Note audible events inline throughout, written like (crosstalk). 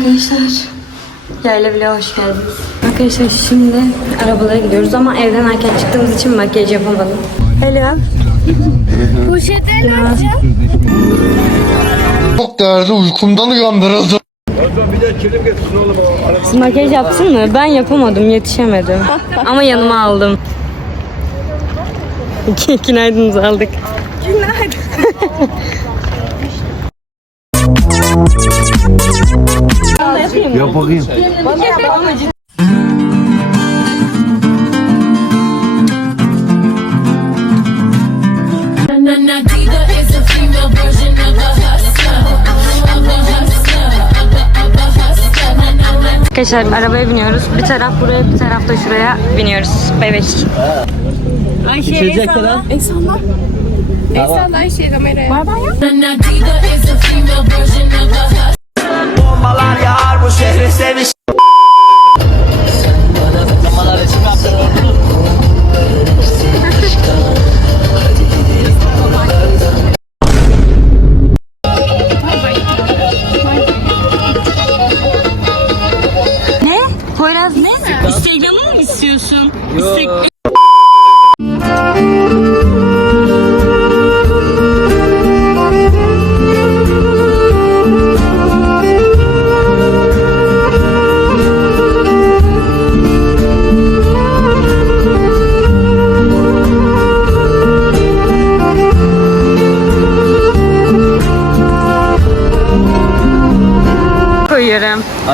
arkadaşlar. Yayla bile hoş geldiniz. Arkadaşlar şimdi arabalara gidiyoruz ama evden erken çıktığımız için makyaj yapamadım. Hello. Çok değerli uykumdan uyandırıldım. Siz makyaj yapsın mı? Ben yapamadım, yetişemedim. ama yanıma aldım. (laughs) (laughs) Günaydın'ımızı aldık. (laughs) Yap bakayım. Nadiga is a female version of a hustler. Of a hustler. Of a, of a hustler. Na, na, na, Arkadaşlar arabaya biniyoruz. Bir taraf buraya, bir taraf da şuraya biniyoruz. Bay bay. na. Nadiga is a female version of a hustler. Bombalar yağar bu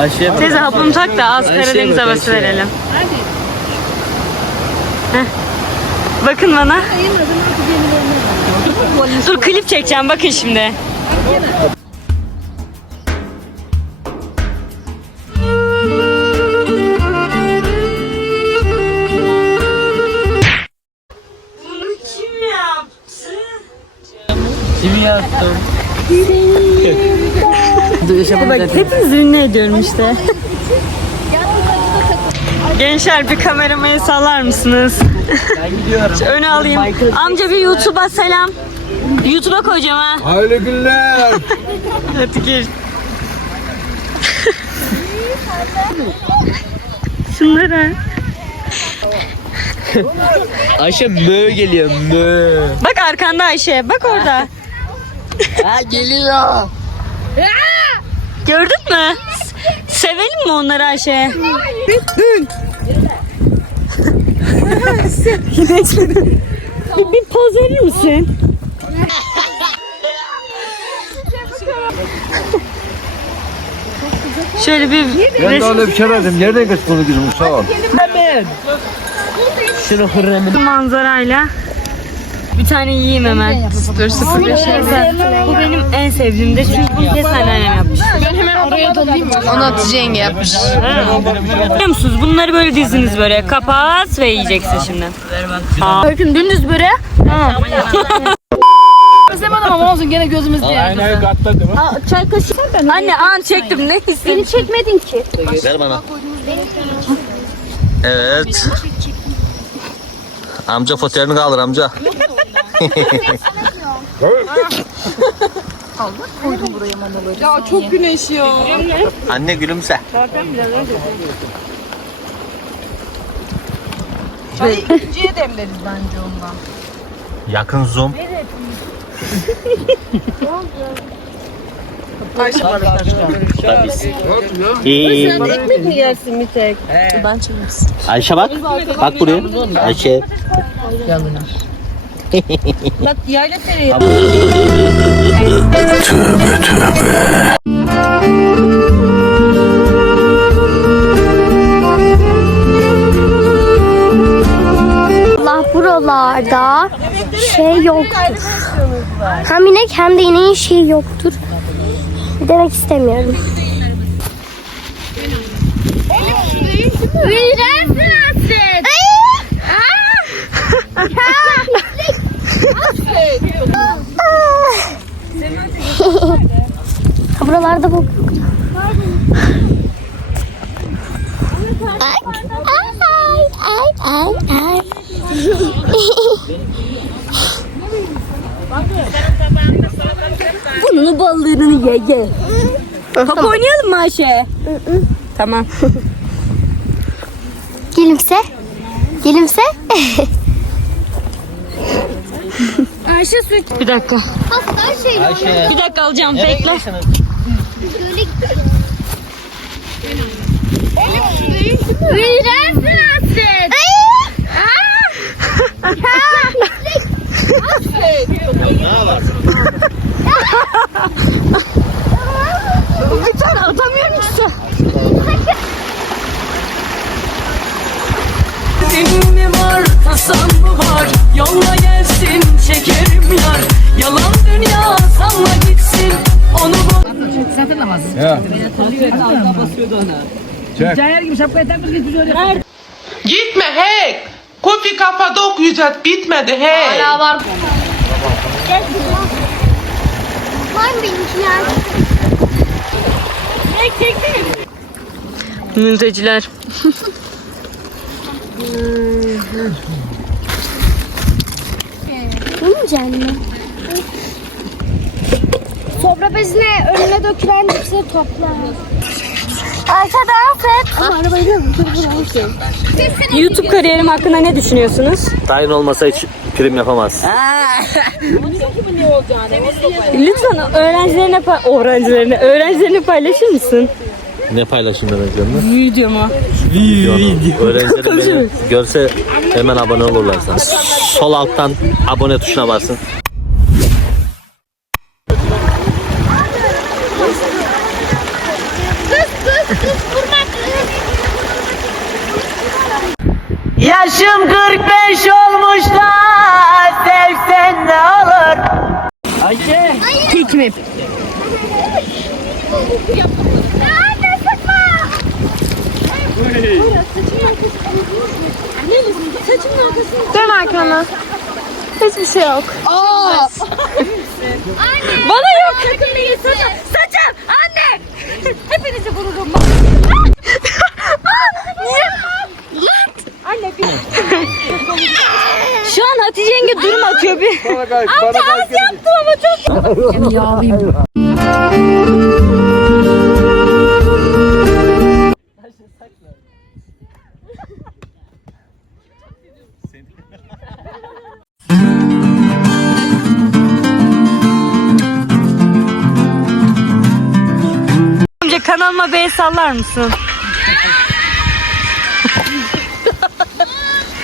koyuyorum. Ayşe Teyze hapını tak da az Karadeniz havası verelim. Heh. Bakın bana. Dur klip çekeceğim bakın şimdi. Kim yaptı? Kimi yaptın? (laughs) Bak hepinizi ünlü ediyorum işte. Gençler bir kameramaya sallar mısınız? Ben gidiyorum. Şu Öne alayım. Amca bir YouTube'a selam. YouTube'a koyacağım ha. Hayırlı günler. (laughs) Hadi gir. Şunlara. Ayşe mö geliyor mö. Bak arkanda Ayşe. Bak orada. Ha geliyor. Gördün mü? Sevelim mi onları Ayşe? Güneşlerin. bir, bir poz verir misin? Şöyle bir Ben de resim öyle bir şey verdim. Nereden kaç bunu bizim sağ ol. Hemen. Şunu hırremin. manzarayla. Bir tane yiyeyim hemen. Dur sıfır Bu benim en sevdiğimde çünkü bunu kesin anneannem yapmış. Onu Hatice yenge yapmış. Biliyor musunuz? Bunları böyle diziniz böyle. Kapat ve yiyeceksin şimdi. Bakın dümdüz böyle. Özlemedim ama olsun gene gözümüz diğer. Çay kaşığı. Anne an çektim ne hissettin? Beni çekmedin ki. Ver bana. Evet. Amca fotoğrafını kaldır amca. (laughs) (laughs) Ya çok güneş ya. Anne gülümse. İkinciye demleriz bence ondan. Yakın zoom. Tabii. İyi. Ekmek mi yersin bir tek? Ben çekmişsin. Ayşe bak. Bak buraya. Ayşe. Bak yayla tereyi. Allah buralarda şey yoktur. Hem inek hem de ineğin şeyi yoktur. Demek istemiyorum. Güzelsin Hasret. (laughs) Buralarda bu. Ay, ay, ay, ay. Bunun ballığını ye ye. Top oynayalım mı Ayşe? tamam. (laughs) Gülümse. Gülümse. Bir dakika. Hasta şey. Ayşe. Bir dakika alacağım. Bekle. Büyürensin Hasret. Bir tane atamıyorum ki sen. Senin mi var, tasan mı var? Yolla gelsin, şekerim yar. Yalan dünya, salla gitsin. Onu bu... Gitme hey. Kofi kafada okuyacağız. Bitmedi hey. Var mı benimkiler? Mülteciler. (laughs) Yemeyecek mi? Sofra bezine önüne dökülen hepsini topla. Arkada Alfred. Ama arabayı da YouTube kariyerim hakkında ne düşünüyorsunuz? Tayin olmasa hiç prim yapamaz. Lütfen öğrencilerine pa- öğrencilerine öğrencilerine paylaşır mısın Ne paylaşayım öğrencilerimle? videomu? Öğrencilerim beni görse hemen abone olurlar sana. Sol alttan abone tuşuna basın. Yaşım 45 olmuş da sevsen ne olur? Anne sıkma. Dön arkana. Hiçbir şey yok. Bana yok. Sakın değil. Saçım. Saçım. Anne. Hepinizi vururum. (laughs) Niye? Anne bir. Şu an Hatice yenge durum atıyor bir. Amca az yaptım ama çok. Yağlayayım. Amca kanalıma B sallar mısın?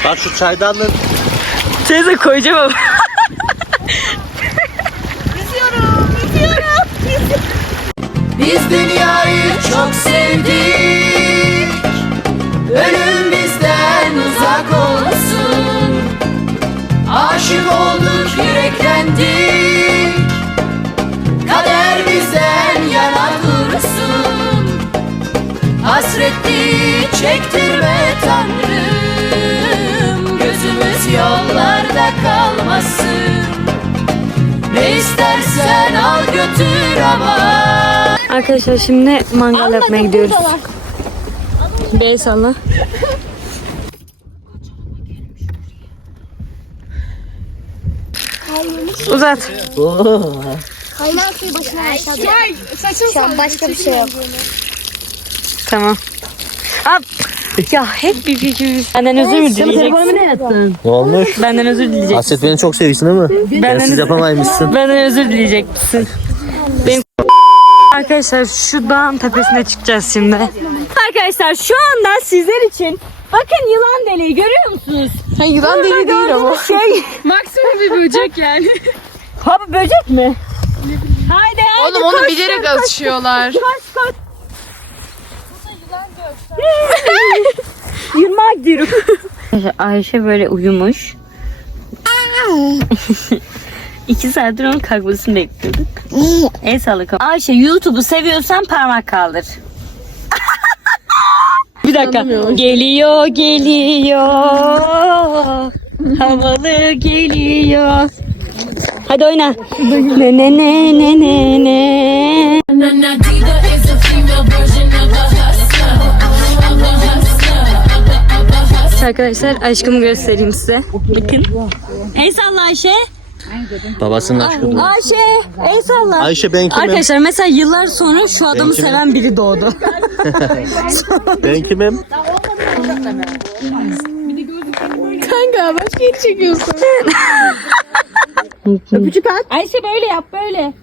Bak şu çaydanlığın Teyze koyacağım ama. Biz dünyayı çok sevdik çektirme Tanrım Gözümüz yollarda kalmasın Ne istersen al götür ama Arkadaşlar şimdi mangal yapmaya gidiyoruz. B salla. Uzat. Kaynar suyu başına aşağıda. Şu an başka bir şey yok. Tamam. Hop. Ya hep bir fikrimiz. Benden özür mü dileyeceksin? ne olmuş? Benden özür dileyeceksin. Hasret beni çok seviyorsun değil mi? Ben siz yapamaymışsın. Benden özür dileyecek misin? Benim Arkadaşlar şu dağın tepesine çıkacağız şimdi. Arkadaşlar şu anda sizler için bakın yılan deliği görüyor musunuz? Ha, yılan deli değil ama. Şey. (laughs) Maksimum bir böcek yani. Ha bu böcek mi? Haydi haydi Oğlum onu koş, bilerek koş, açıyorlar. Koş koş. Yırmak diyorum. Ayşe böyle uyumuş. İki saattir onun kalkmasını bekliyorduk. El sağlık. Ayşe YouTube'u seviyorsan parmak kaldır. (laughs) Bir dakika. Geliyor geliyor. Havalı geliyor. Hadi oyna. Ne ne ne ne ne ne. Arkadaşlar aşkımı göstereyim size. Bakın. El salla Ayşe. Babasının aşkıdır. Ayşe, el salla. Ayşe ben kimim? Arkadaşlar mesela yıllar sonra şu adamı kimim? seven biri doğdu. (laughs) Ben kimim? Kanka başka yeri çekiyorsun. Ayşe böyle yap böyle.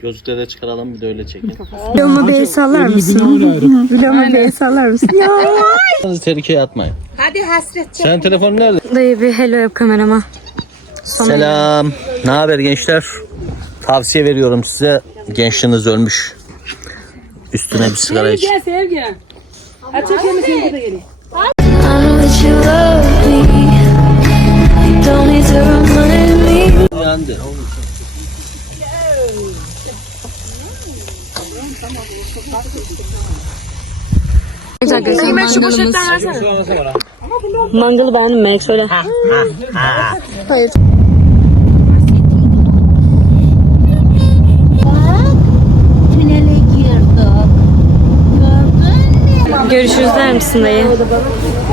Gözlükleri de çıkaralım bir de öyle çekin. Vlogumu bir el sallar mısın? Vlogumu bir el sallar mısın? Ya. Tehlikeye atmayın. Hadi hasret. Sen telefon nerede? Dayı bir hello yap kamerama. Sonra Selam. Ne haber gençler? Tavsiye veriyorum size. Gençliğiniz ölmüş. Üstüne bir sigara iç. Gel Sevgi. Aç çekelim seni burada gelin. I know that you love me. Mangalı beğendim Melek söyle. Hayır. Görüşürüz der misin dayı?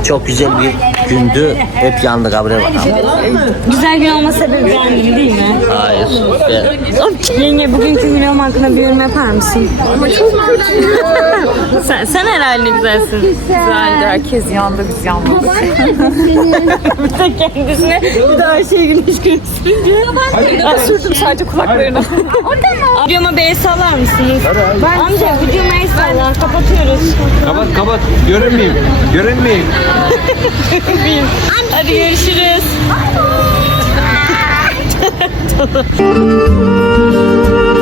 Çok güzel bir gündü. Hep yandık abre bakalım. Güzel gün olma sebebi beğendim değil mi? Hayır. İşte Yenge bugünkü vlogum hakkında bir yorum yapar mısın? sen, sen herhalde güzelsin. Güzeldi. Herkes yandı biz yanmadık. (laughs) Bir de kendisine bir daha şey güneş gösteriyor. Ben sürdüm sadece kulaklarına. Videoma bir el sallar mısınız? Amca videoma el salla. Kapatıyoruz. Kapat kapat. Görünmeyeyim. Görünmeyeyim. Hadi görüşürüz. (laughs)